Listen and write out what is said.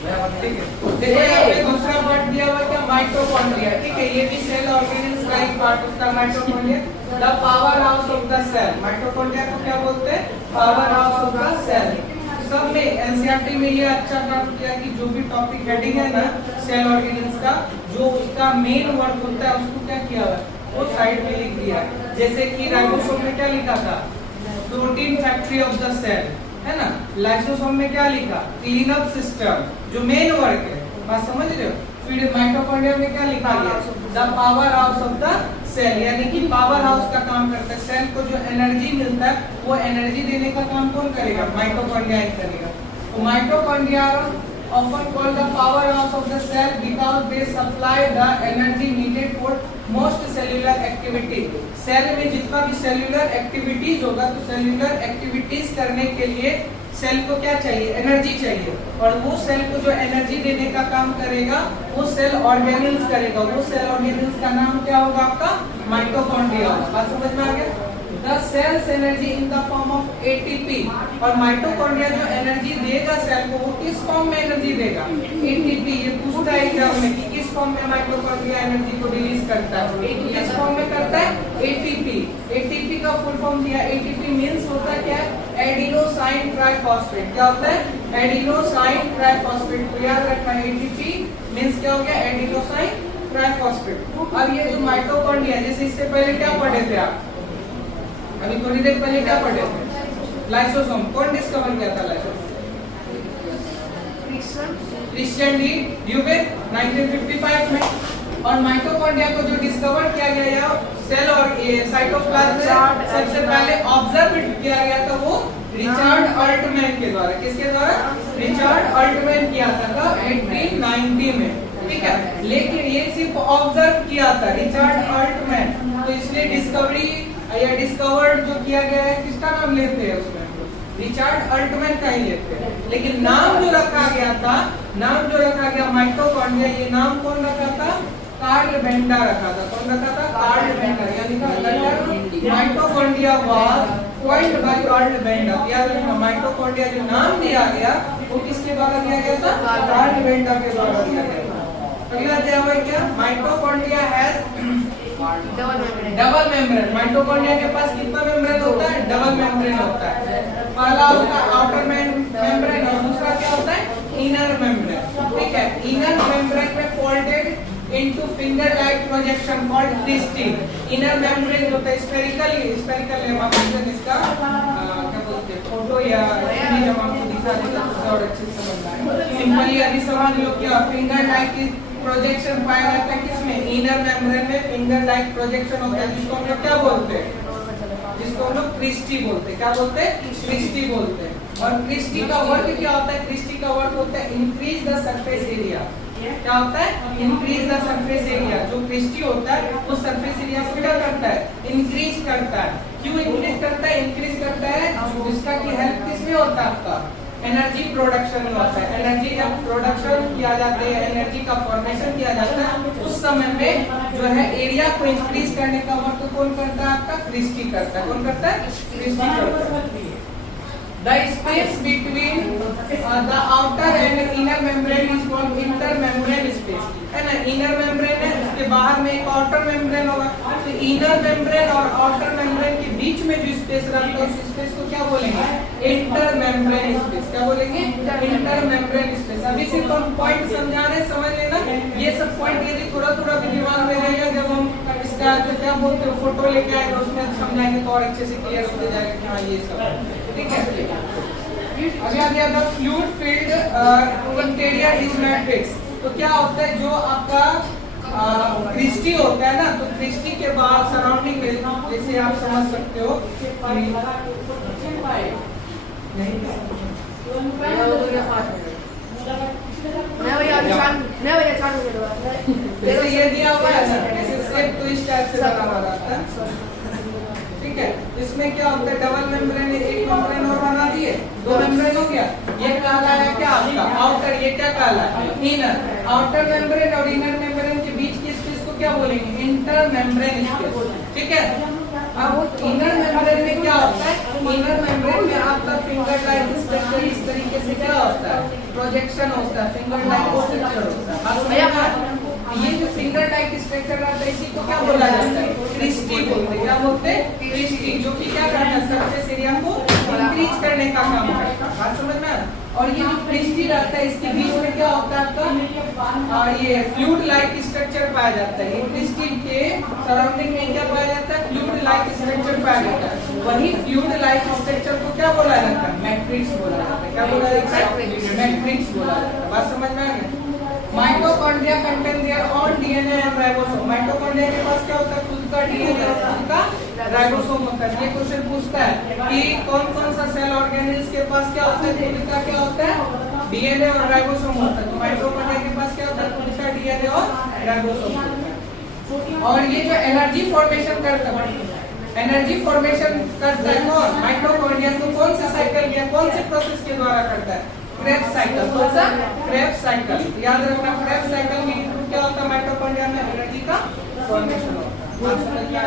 ठीक है, देखो यहाँ पे दूसरा पार्ट दिया हुआ क्या, माइटोकॉन्ड्रिया। ठीक है, ये भी सेल ऑर्गेनेल्स का एक पार्ट होता है mitochondria. The power house of the cell, mitochondria को क्या बोलते हैं, power house of the cell. सब में एनसीईआरटी में ये अच्छा काम किया कि जो भी टॉपिक हेडिंग है ना सेल ऑर्गेनेल्स का, जो उसका मेन वर्क होता है उसको क्या किया हुआ है वो साइड में लिख दिया है। जैसे कि राइबोसोम में क्या लिखा था, protein factory of the cell, है ना। लाइसोसोम में क्या लिखा, क्लीन अप सिस्टम, जो मेन वर्क है, बात समझ रहे हो। फिर माइटोकॉन्ड्रिया में क्या लिखा गया, the power house of the cell, यानी कि पावर हाउस का काम करता है। सेल को जो एनर्जी मिलता है वो एनर्जी देने का काम कौन करेगा, माइटोकॉन्ड्रिया ही करेगा। तो mitochondria often called the powerhouse of the cell because they supply the energy needed for most cellular activity। Cell में जितना भी सेल्यूलर एक्टिविटीज होगा तो सेल्यूलर एक्टिविटीज करने के लिए सेल को क्या चाहिए, एनर्जी चाहिए, और वो सेल को जो एनर्जी देने का काम करेगा वो सेल ऑर्गेनेल्स करेगा। वो सेल ऑर्गेनेल्स का नाम क्या होगा आपका, माइटोकॉन्ड्रिया। बात समझ में आ गया। The cells energy in the form of ATP, और माइटोकॉन्ड्रिया जो एनर्जी देगा सेल को वो किस फॉर्म में एनर्जी देगा, ATP। ये पूछता है एग्जाम में कि किस फॉर्म में माइटोकॉन्ड्रिया एनर्जी को रिलीज करता है, किस फॉर्म में करता है, ATP। ATP का फुल फॉर्म दिया, ATP मींस होता है क्या, एडिनोसाइन ट्राइफॉस्फेट। क्या होता है, एडिनोसाइन ट्राइफॉस्फेट। तो याद रखना ATP मींस क्या हो गया, एडिनोसाइन ट्राइफॉस्फेट। अब ये जो माइटोकॉन्ड्रिया, जैसे इससे पहले क्या पढ़े थे आप, अभी थोड़ी देर पहले क्या पढ़े थे, लाइसोसोम। कौन डिस्कवर किया था लाइसोसोम, क्रिश्चियन डी ड्यूबेक 1955 में। और माइटोकॉन्ड्रिया को जो डिस्कवर किया गया सेल और साइटोप्लाज्म में सबसे पहले ऑब्जर्व किया गया था वो रिचर्ड अल्टमैन के द्वारा। किसके द्वारा, रिचर्ड अल्टमैन किया था 1890 में। ठीक है, लेकिन ये सिर्फ ऑब्जर्व किया था रिचर्ड अल्टमैन, तो इसलिए डिस्कवरी या डिस्कवर्ड जो किया गया है किसका नाम लेते हैं उसमें, रिचर्ड अल्टमैन का ही लेते हैं। लेकिन नाम जो रखा गया था, नाम जो रखा गया माइटोकॉन्ड्रिया, ये नाम कौन रखा था, कार्ल बेंडा रखा था। कौन रखा था, कार्ल बेंडा। यानी mitochondria was coined by Carl Benda. याद रखना, माइटोकॉन्ड्रिया जो नाम दिया गया वो किसके द्वारा दिया गया था, कार्ल बेंडा के द्वारा दिया गया था। अगला दिया हुआ क्या, mitochondria has double membrane. Mitochondria के पास कितना मेम्ब्रेन होता है, डबल मेम्ब्रेन होता है। पहला होता है आउटर मेम्ब्रेन और दूसरा क्या होता है, इनर मेम्ब्रेन। ठीक है, इनर मेम्ब्रेन में folded into finger like projection called cristae. Inner membrane होता है स्फेरिकल है, इसका क्या बोलते हैं, फोटो या इमेज हम आपको दिखा देगा तो और अच्छे से समझ आएगा। सिंपली अभी समझ लो कि फिंगर लाइक प्रोजेक्शन पाया जाता है किसमें, इनर मेम्ब्रेन में फिंगर लाइक प्रोजेक्शन होता है, जिसको हम लोग क्या बोलते हैं, जिसको हम लोग क्रिस्टी बोलते हैं। क्या बोलते हैं, क्रिस्टी बोलते हैं। और क्रिस्टी का वर्क क्या होता है, क्रिस्टी का वर्क होता है इंक्रीज द सरफेस एरिया। क्या होता है, इंक्रीज द सरफेस एरिया। जो क्रिस्टी होता है वो सरफेस एरिया को क्या करता है, इंक्रीज करता है। क्यों इंक्रीज करता है, इंक्रीज करता है जिसका की हेल्प किसमें होता है, आपका एनर्जी प्रोडक्शन में होता है। एनर्जी जब प्रोडक्शन किया जाता है, एनर्जी का फॉर्मेशन किया जाता है, उस समय में जो है एरिया को इंक्रीज करने का वर्क कौन करता है, आपका क्रिस्टी करता है। कौन करता है, क्रिस्टी करता है। The space between the outer and inner membrane is called intermembrane space, है ना। inner membrane है, उसके बाहर में एक outer membrane होगा। तो inner membrane और outer membrane के बीच में जो स्पेस रहता है उस स्पेस को क्या बोलेंगे, intermembrane space। क्या बोलेंगे, intermembrane space। अभी सिर्फ हम पॉइंट समझा रहे, समझ लेना। ये सब पॉइंट यदि थोड़ा थोड़ा भी दिमाग में रहेगा, जब हम इसका जो क्या बोलते हैं फोटो लेके आएगा उसमें समझाएंगे तो और अच्छे से क्लियर होते जाएगा कि हाँ ये सब ठीक है। अगला दिया था fluid field interior is matrix. तो क्या होता है, जो आपका क्रिस्टी होता है ना, तो क्रिस्टी के बाहर सराउंडिंग में जैसे आप समझ सकते हो जैसे ये दिया हुआ है ना, जैसे सेप तो इस टाइप से बना हुआ रहता है। ठीक है, इसमें क्या होता है, डबल मेम्ब्रेन, एक मेम्ब्रेन और बना दिए, दो मेम्ब्रेन हो गया। ये कहलाया क्या आपका आउटर, ये क्या कहलाया इनर। आउटर मेम्ब्रेन और इनर मेम्ब्रेन के बीच की स्पेस को क्या बोलेंगे, इंटर मेम्ब्रेन स्पेस। ठीक है, अब इनर मेम्ब्रेन में क्या होता है, इनर मेम्ब्रेन में आपका फिंगर लाइक स्ट्रक्चर इस तरीके से क्या होता है, प्रोजेक्शन होता है, फिंगर लाइक स्ट्रक्चर होता है। अब भैया ये जो फिंगर लाइक स्ट्रक्चर रहता है इसी को क्या बोला जाता है? क्रिस्टी बोलते हैं। क्या बोलते हैं? क्रिस्टी, जो कि क्या करता है? सरफेस एरिया को इंक्रीज करने का काम करता है। बात समझ में आ रहा है? और ये जो क्रिस्टी रहता है इसके बीच में क्या होता है आपका? ये फ्लूइड लाइक स्ट्रक्चर पाया जाता है। ये क्रिस्टी के सराउंडिंग में क्या पाया जाता है? फ्लूइड लाइक स्ट्रक्चर पाया जाता है। वही फ्लूइड लाइक स्ट्रक्चर को क्या बोला जाता है? मैट्रिक्स बोला जाता है। क्या बोला जाता है? मैट्रिक्स बोला जाता है। बात समझ में आ गई? Mitochondria contain their all DNA and ribosome. Mitochondria के पास क्या होता है? खुद का डीएनए और खुद का राइबोसोम होता है। ये क्वेश्चन पूछता है कि कौन कौन सा सेल ऑर्गेनेल्स के पास क्या होता है? खुद का क्या होता है? डीएनए और राइबोसोम होता है। तो माइटोकॉन्ड्रिया के पास क्या होता है? खुद का डीएनए और राइबोसोम होता है। और ये जो एनर्जी फॉर्मेशन करता है, एनर्जी फॉर्मेशन करता है कौन? माइटोकॉन्ड्रिया। तो कौन सा साइकिल या कौन से प्रोसेस के द्वारा करता है? Krebs cycle. कौन सा? Krebs cycle. याद रखना, क्रेब्स साइकिल में क्या होता है? माइटोकॉन्ड्रिया में एनर्जी का फॉर्मेशन होता है।